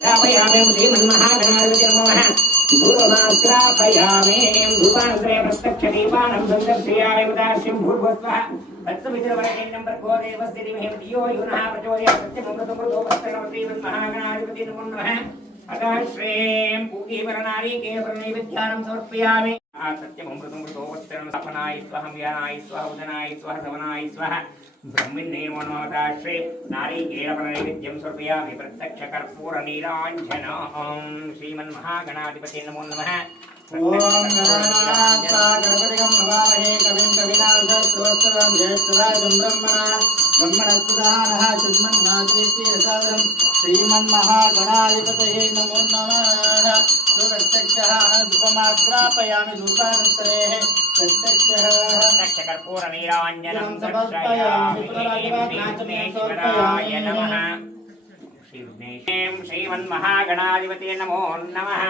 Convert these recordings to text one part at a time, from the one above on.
स्थापयामि श्रीमन्महागणाधिपति नमः धूपमाग्रापयामि धूपानन्तरे प्रत्यक्षदीपानं सन्दर्शयामि उदास्यं भूर्भुवस्वः तत्सवितुर्वरेण्यं भर्गो देवस्य धीमहि धियो यो नः प्रचोदयात् सत्यममृतमृतोपस्तरणं श्रीमन्महागणाधिपति नमो नमः अतः श्रीं पूगीवरनारीकेयवरनैवेद्यानं समर्पयामि सत्यममृतमृतोपस्तरणं स्थापनाय स्वः व्यानाय स्वः उदनाय स्वः सवनाय स्वः ब्रह्मण्ये नमो नमः श्री नारीकेयवरनैवेद्यं समर्पयामि प्रत्यक्षकर्पूरनीराञ्जनं श्रीमन्महागणाधिपति नमो नमः ओम गणपतिगं नमामहे कविं कविनाशस्तोत्रं ज्येष्ठराजं ब्रह्मणस्पदानः शृण्वन्नाथेति श्रीमन्महागणाधिपतये नमो नमः प्रत्यक्षः धूपमाग्रापयामि धूपानन्तरे प्रत्यक्षकर्पूरनीराञ्जनं समर्पयामि श्रीविघ्नेश्वराय नमः श्रीमन्महागणाधिपतये नमो नमः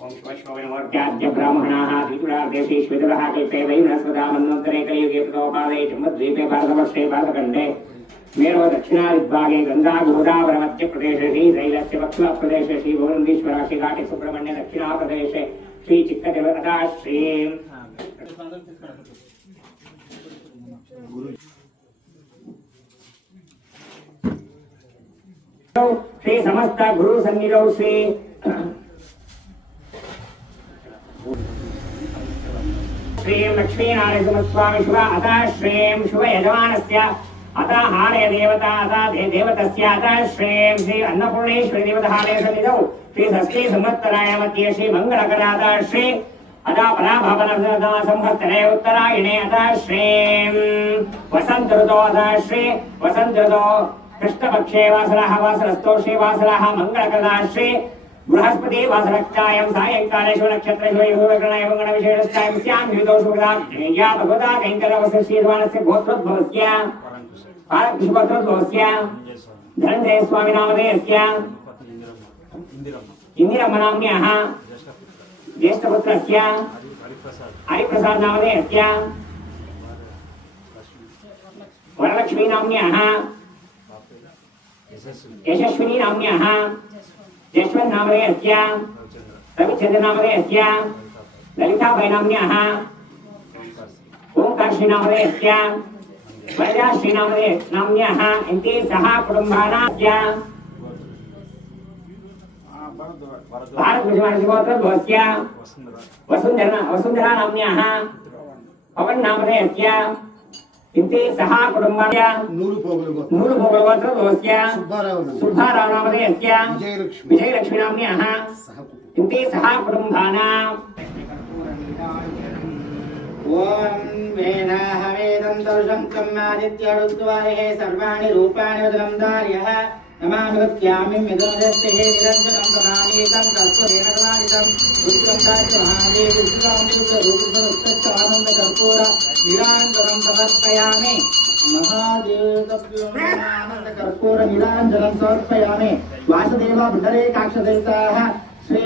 ओम शिवशोभनमोर्जाद्य ब्राह्मणाः त्रिपुरादेशेश्वरः कल्पे वैनस्पदा मन्वन्तरे कलियुगे प्रतोपादये जम्बद्वीपे भारतवर्षे भारतखण्डे मेरो दक्षिणादिग्भागे गंगा गोदावरी मध्य प्रदेशे श्रीशैलस्य पश्चिमप्रदेशे श्रीभुवनेश्वर श्रीघाटी सुब्रह्मण्य दक्षिणाप्रदेशे श्री चित्तदेवता श्री श्री समस्त गुरु सन्निधौ श्री श्रीं लक्ष्मीनारायणस्वामी शुभ अतः श्रीं शुभ यजमानस्य अतः हारय देवता अतः देवतस्य अतः श्रीं श्री अन्नपूर्णेश्वरी देवतालय सन्निधौ श्री षष्ठी संवत्सराय मध्ये श्री मंगलकरातः श्री अतः पराभवन संवत्सरे उत्तरायणे अतः श्रीं वसंत ऋतौ अतः श्री वसंत ऋतौ कृष्णपक्षे वासरः वासरस्थो श्रीवासरः मंगलकरः श्री बृहस्पति वासरक्षायां सायंकाले शुभनक्षत्रे शुभयोगकरणाय मंगलविशेषस्यां स्यां युतो शुभदा या भगवता कैंकरवस्य श्रीर्वाणस्य गोत्रोद्भवस्य पारकृष्णगोत्रोद्भवस्य धनञ्जय स्वामी नामधेयस्य इंदिरम्मनाम्न्याः ज्येष्ठपुत्रस्य हरिप्रसाद नामधेयस्य वरलक्ष्मी नाम्न्याः यशस्विनी नाम्न्याः यशवंत नामधेयस्य रविचंद्र नामधेयस्य ललिताबाई नाम्न्याः ओंकारश्री नामधेयस्य वरदाश्री नाम्न्याः इति सह कुटुम्बानास्य भारतवर्षगोत्रोद्भवस्य वसुंधरा नाम्न्याः पवन नामधेयस्य इंते सहा कुटुंबाच्या नूरु भोगलगोत्रोद्भवस्य सुब्बाराव नामधेयस्य विजयलक्ष्मी नाम्न्याः इंते सहा कुटुंबानां ओम वेदाः वेदं दर्शं कम्मादित्यारुद्वारे सर्वाणि रूपाणि वदनं दार्यः नमानुगत्यामि मिदोदस्ते निरञ्जनं प्रमाणीतं कर्पूरेण प्रमाणितं रुद्रं दास्यमहादेव विष्णुरूपसमुत्तच्चानन्द कर्पूर नीराञ्जनं समर्पयामि महादेवतभ्योऽनन्द कर्पूर नीराञ्जनं समर्पयामि वासुदेव पुण्डरीकाक्षदेवताः श्री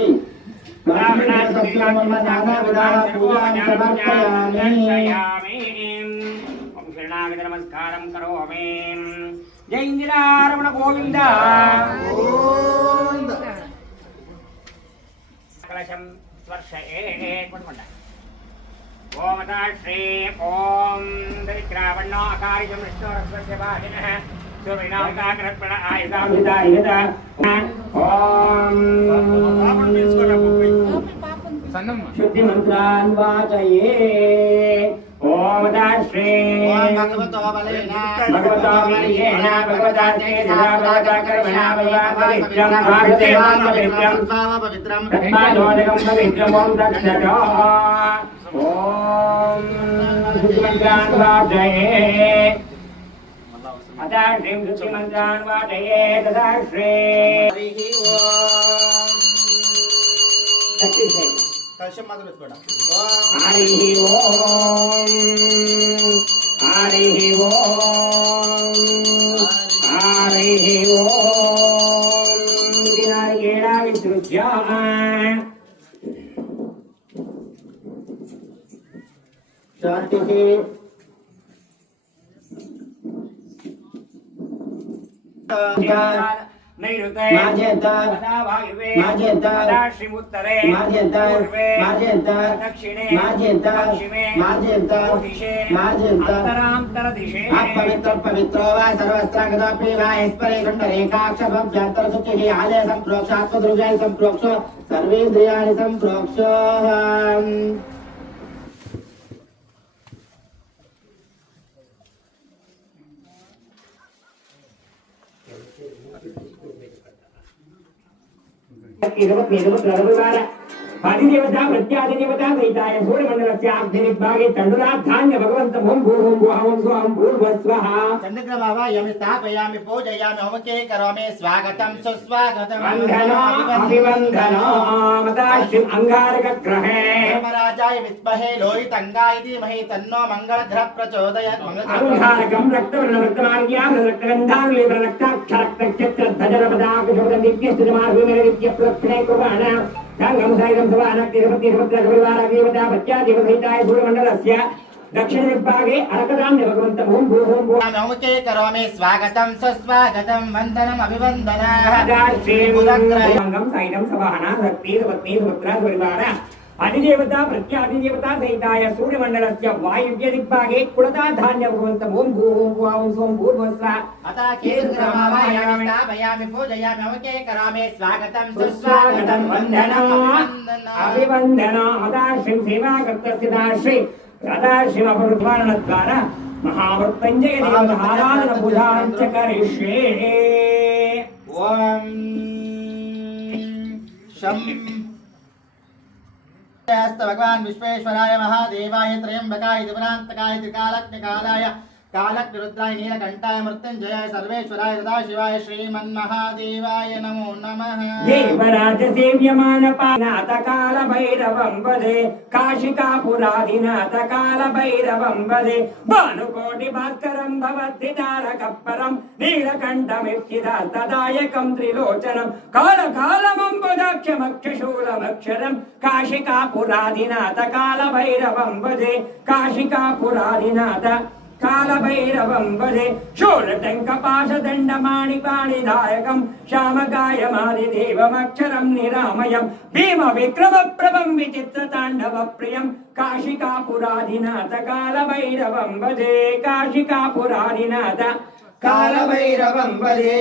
नानाविधाः पूजां समर्पयामि ओम शरणागत नमस्कारं करोमि जय इंदिरारमण गोविंद कलशं स्पर्शये ओम श्री ओम दरिद्रावण्णो अकारिजं विष्णोरस्वस्य भाजिनः सुविनाकाकरत्पण आयुधायुधायुध ओम शुद्धि मंत्रान् वाचये ओम श्री भगवतो बलेन भगवतास्तेजसा भगवता कर्मणा पवित्रं वासुदेवं पवित्रं तत्पादोदकं पवित्रम् ओम तत्सत् ओम शुद्धिमन्त्रान् वाचये अतः श्रीं शुद्धिमन्त्रान् वाचये तथा श्री हरि ओम हरि ओम हरि ओम दिनारिकेण विसृज्य शांति नैऋते मार्जयन्त तदा वायुवे मार्जयन्त तदा श्रीमुत्तरे मार्जयन्त पूर्वे मार्जयन्त दक्षिणे मार्जयन्त पश्चिमे मार्जयन्त दिशे मार्जयन्त अन्तरान्तरदिशे पवित्रो वा सर्वस्त्रागतोऽपि वा स्परे खण्डरेखाक्षभव्यान्तरसुचिः आलय सम्प्रोक्षात्मद्रव्याणि सम्प्रोक्षो सर्वेन्द्रियाणि सम्प्रोक्षो अधिदेवता प्रत्याधिदेवता सहिताय सूर्यमण्डलस्य अग्निविभागे तण्डुलाधान्य भगवन्त ओं भूर्भुवं भुवं स्वं भूर्भुवस्वः चन्द्रग्रभावयामि स्थापयामि पूजयामि होमके करोमि स्वागतं सुस्वागतं अभिवन्दनो मदाश्रिम् अङ्गारकग्रहे धर्मराजाय विद्महे लोहितङ्गाय धीमहि तन्नो मङ्गलग्रहः प्रचोदयात् अंगारकं रक्तवर्णरक्तमार्ग्यां रक्तगन्धानुलेपरक्ताक्षरक्तचित्रध्वजरपदाकुशोदनित्यस्तुतिमार्गुमेरनित्यप्रदक्षिणे कुर्वाण गंगं सायं सवानक्तिरपतिरपत्रगविवारदेवता पत्यादिवसहिताय सूर्यमण्डलस्य दक्षिणविभागे अरकदान्य भगवन्तं ओं भूर्भुवं भुवं होमके करोमि स्वागतं सुस्वागतं वन्दनम् अभिवन्दनः गंगं सायं सवाहना शक्तिरपत्नी सुपुत्रा परिवार अधिदेवता प्रत्याधिदेवता सहिताय सूर्यमण्डलस्य वायुव्य दिग्भागे कुलता धान्य भगवन्तं ओं भूर्भुवं भुवं स्वं भूर्भुवस्वः अतः कीर्तनमावाहयामि स्थापयामि पूजयामि होमके करोमि स्वागतं सुस्वागतं वन्दनम् अभिवन्दनो मदाश्रीं सेवाकर्तस्य दाश्री तदाश्रीमपरुद्वारणद्वारा महामृत्युञ्जय देवताराधन पूजां च करिष्ये ॐ शं भगवान् विश्वेश्वराय महादेवाय त्र्यंबकाय त्रिपुरान्तकाय त्रिकालज्ञकालाय कालज्ञरुद्राय नीलकण्ठाय मृत्युञ्जयाय सर्वेश्वराय सदाशिवाय श्रीमन्महादेवाय नमो नमः देवराज सेव्यमानपानाथ काल भैरवं वदे काशिकापुराधिनाथ काल भैरवं वदे भानुकोटि भास्करं भवद्धितारकपरं नीलकण्ठमिप्सिदास्तदायकं त्रिलोचनं कालकालमम्बुदाक्षमक्षशूलमक्षरं काशिकापुराधिनाथ काल भैरवं वदे काशिकापुराधिनाथ कालभैरवं वदे शूलटङ्कपाशदण्डमाणिपाणिदायकं श्यामकायमादिदेवमक्षरं निरामयं भीमविक्रमप्रभं विचित्रताण्डवप्रियं काशिकापुराधिनाथ कालभैरवं वदे काशिकापुराधिनाथ कालभैरवं वदे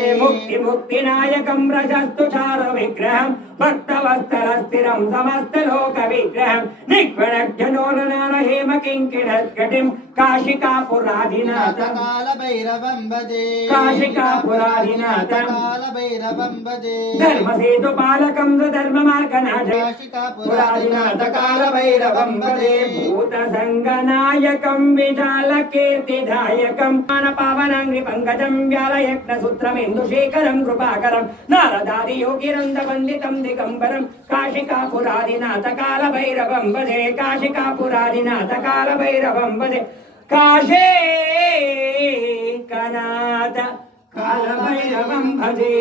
मुक्तिनायकं रजस्तुषार विग्रहं भक्तवत्सलस्थिरं समस्तलोकविग्रहं निक्वणज्ञनोरनार हेम किङ्किणद्घटिं काशिकापुराधिनाथ कालभैरवं वदे काशिकापुराधिनाथ कालभैरवं वदे धर्मसेतुपालकं धर्ममार्गनाथं काशिकापुराधिनाथ कालभैरवं वदे भूतसङ्गनायकं विशालकीर्तिदायकं मानपावनाङ्घ्रिपङ्कजं व्यालयज्ञसूत्रमिन्दुशेखरं कृपाकरं नारदादियोगिरन्दवन्दितं दिगम्बरं काशिकापुराधिनाथ कालभैरवं वदे काशिकापुराधिनाथ कालभैरवं वदे काशे कनाथ कालभैरवं भजे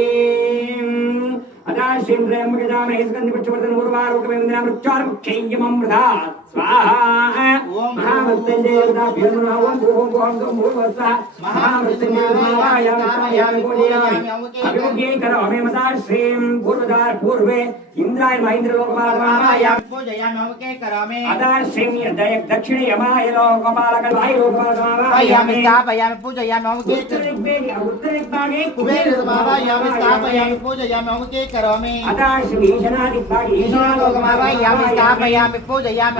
अदाश्रीं त्र्यम्बकजामहे स्कन्दिपुच्छवर्धन उर्वारुकमेन्द्रामृत्यार्मुक्षेयममृता स्वाहा महामृत्युञ्जयदेवताभ्यो नमः ओं भूर्भुवं भुवं स्वं भूर्भुवस्वः महामृत्युञ्जयदेवतायामि पूजयामि अभिमुख्ये करोमि मदाश्रीं पूर्वे इंद्राय महेन्द्रलोकपालकमायामि पूजयामि होमके करोमि अदाश्रीं दक्षिणे यमाय लोकपालक वायुलोकपालकमायामि स्थापयामि पूजयामि होमके उत्तरदिग्भागे कुबेरमावायामि स्थापयामि पूजयामि होमके करोमि अदाश्रीं ईशानादिग्भागे ईशानलोकमावायामि स्थापयामि पूजयामि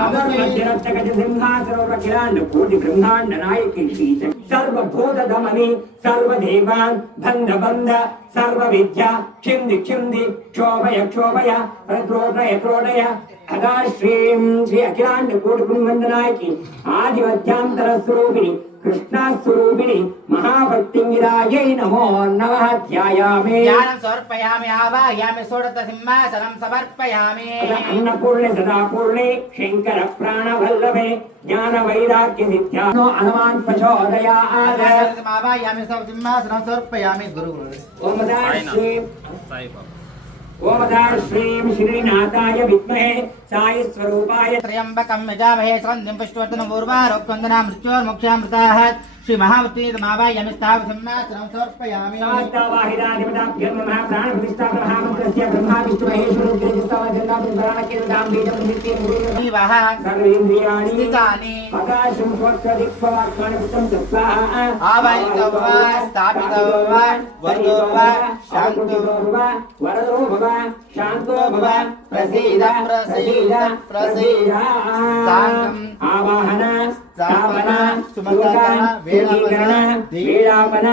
सर्वभूतधमनि सर्वदेवान् बन्ध सर्वविद्या क्षिन्धि क्षोभय प्रोडय अदाश्रीं श्री अखिलांड कोटि ब्रह्मंडनायकी आदिमध्यांतर स्वरूपिणी कृष्णा स्वरूपिणी महाभक्तिंगिरायै नमो नमः ध्यायामि ज्ञानं समर्पयामि आवाहयामि षोडश सिंहासनं समर्पयामि अन्नपूर्णे सदापूर्णे शंकर प्राणवल्लभे ज्ञान वैराग्य नित्यानो हनुमान प्रचोदयात् आवाहयामि सिंहासनं समर्पयामि गुरु ओम श्रीं श्रीनाथाय विद्महे साई स्वरूपाय त्र्यंबकं यजामहे सुगन्धिं पुष्टिवर्धनम् उर्वारुकं वन्दनामृत्योर्मुक्षामृताः श्री महावती मावायामि स्थाव सम्मात्रं समर्पयामि समस्तवाहिदाधिपताभ्यो नमः प्राणप्रतिष्ठामहामन्त्रस्य ब्रह्मा विष्णु महेश्वर रुद्रजित्सावजन्नापुराणकेतुदां बीजं विवाह सर्वेन्द्रियाणि स्थितानि आकाशं स्वच्छदिक्पवाक्मानपुत्रं तत्स्वाहा आवाहितो वा स्थापितो वा वरदो वा शान्तो वा वरदो भव शान्तो भव प्रसीद प्रसीद प्रसीद साङ्गम् आवाहन स्थापन सुमंगल वेलापन वेलापन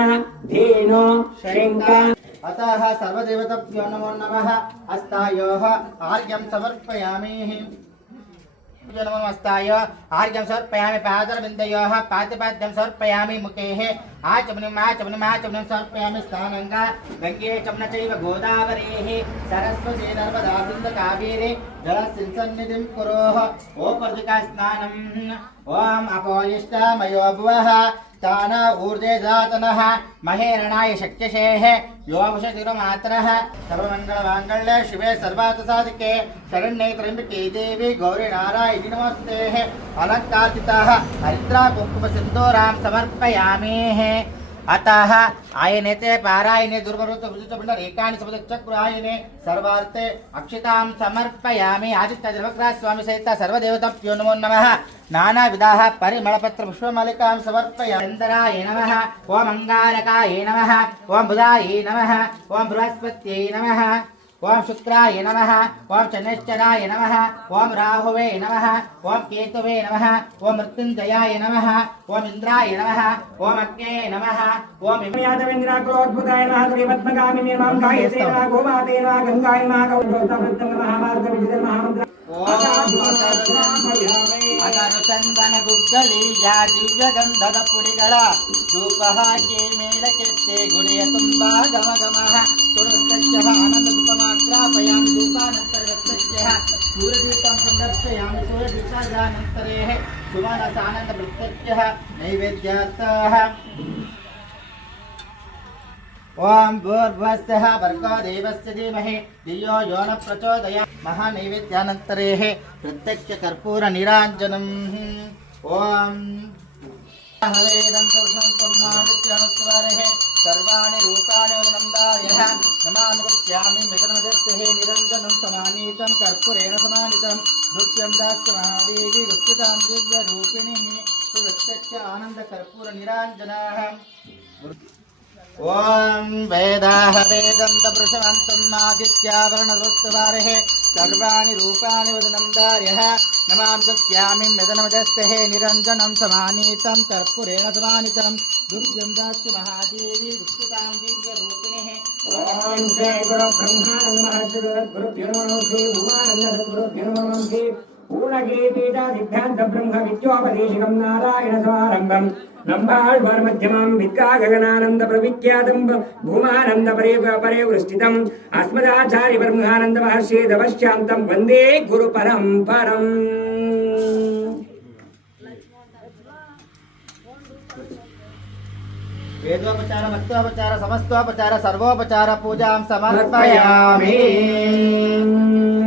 धेनो शंका अतः सर्वदेवताभ्यो नमो नमः हस्तायोः आर्घ्यं समर्पयामि नमो हस्ताय आर्घ्यं समर्पयामि पादरविन्दयोः पातिपाद्यं समर्पयामि मुखेः आचमनं समर्पयामि स्थानङ्गा गङ्गे चमन चैव गोदावरेः सरस्वती नर्मदा सिन्धु कावेरी जलसिंसन्निधिं कुरोः ओपर्दिका स्नानम् ओम अपोयिष्टमयो भुवः तान ऊर्जे जातनः महेरणाय शक्यशेः योमशतिरमात्रः सर्वमङ्गलमाङ्गल्ये शिवे सर्वार्थसाधिके शरण्ये त्र्यम्बके देवी गौरी नारायणि नमस्तेः अलङ्कार्पिताः हरिद्रा कुङ्कुमसिन्दूरां समर्पयामि अतः आयनेते पारायणे दुर्वृत्तभुजचण्ड रेकानि सपदचक्रायणे सर्वार्थे अक्षितां समर्पयामि आदित्यजनवक्रा स्वामी सहित सर्वदेवताभ्यो नमो नमः नानाविधाः परिमलपत्र पुष्पमालिकां समर्पयामि चन्द्राय नमः ओम अंगारकाय नमः ओम बुधाय नमः ओम बृहस्पत्यै नमः ओम शुक्राय नमः ओम शनैश्चराय नमः ओम राहुवे नमः ओम केतुवे नमः ओम मृत्युंजयाय नमः ओम इंद्राय नमः ओम अग्ने नमः ओम यादवेन्द्राग्रोद्भुताय नमः त्रिपद्मगामिनी नमः गायत्रे नमः गोमाते नमः गंगाय नमः गौरवोत्तमृतं महामार्गविजय महामन्त्र अगरुचंदन गुग्गलीया दिव्य गंधದ ಪುರಿಗಳ ಧೂಪ ಹಾಕಿ ಮೇಲಕ್ಕೆತ್ತೆ ಗುಡಿಯ ತುಂಬ ಘಮ ಘಮಃ ಸುರಸ್ತಸ್ಯ ಆನಂದ ಧೂಪಮಾಗ್ರಾಪಯಾಮಿ ಧೂಪಾನಂತರಸ್ತಸ್ಯ ಸೂರ್ಯದೀಪಂ ಸಂದರ್ಶಯಾಮಿ ಸೂರ್ಯದೀಪಾನಂತರೇ ಸುಮನಸಾನಂದ ಪ್ರತ್ಯಕ್ಷ ನೈವೇದ್ಯಾರ್ಥಃ ओम भूर्भुवस्सः भर्गो देवस्य धीमहि धियो यो न प्रचोदयात् महानैवेद्यानन्तरेः प्रत्यक्ष कर्पूर निराञ्जनम् ओम सर्वाणि रूपाणि नन्दायः नमानुगत्यामि मिदनमदस्तेः निरञ्जनं समानीतं कर्पूरेण समानितं नृत्यं दास्य महादेवी गुप्तितां दिव्यरूपिणीः प्रत्यक्ष आनन्द कर्पूर निराञ्जनाः ओम वेदाः वेदन्त पुरुषवन्तं आदित्यावरणवृत्तवारेः सर्वाणि रूपाणि वदनन्दार्यः नमामि गत्यामि मिदनमदस्तेः निरञ्जनं समानीतं कर्पूरेण समानितं दुर्गं दास्य महादेवी गुप्तितां दिव्यरूपिणीः ओम जय गुरु ब्रह्मानंद महर्षि गुरुभ्यो नमः श्री उमानंद गुरुभ्यो नमः श्री पूर्णगिरिपीठा सिद्धान्त ब्रह्म विद्योपदेशकं नारायण समारम्भं लम्बाळ्वान् मध्यमां विद्या गगनानन्द प्रविख्यातं भूमानन्द परे वृष्टितम् अस्मदाचार्य ब्रह्मानंद महर्षि दवश्यान्तं वन्दे गुरु परम्परम् वेदोपचार भक्तोपचार समस्तोपचार सर्वोपचार पूजां समर्पयामि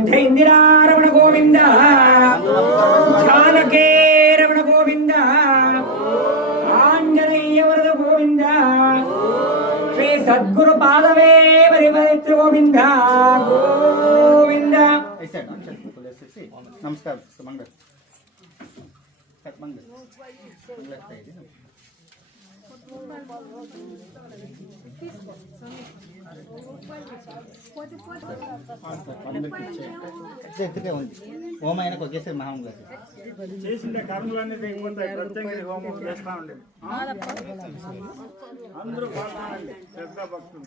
जय इंदिरा रमण गोविंद जानके रमण गोविंद आंजनेय वरद गोविंद श्री सद्गुरु पादवे परिपवित्र गोविंद गोविंद नमस्कार मंगल హోమ అయినా ఒకేసారి మహామంగళ చేసిన కర్మలన్నీ దిగిపోతాయి ప్రత్యేక హోమం చేస్తా ఉండేది అందరూ పాల్గొనండి పెద్ద భక్తులు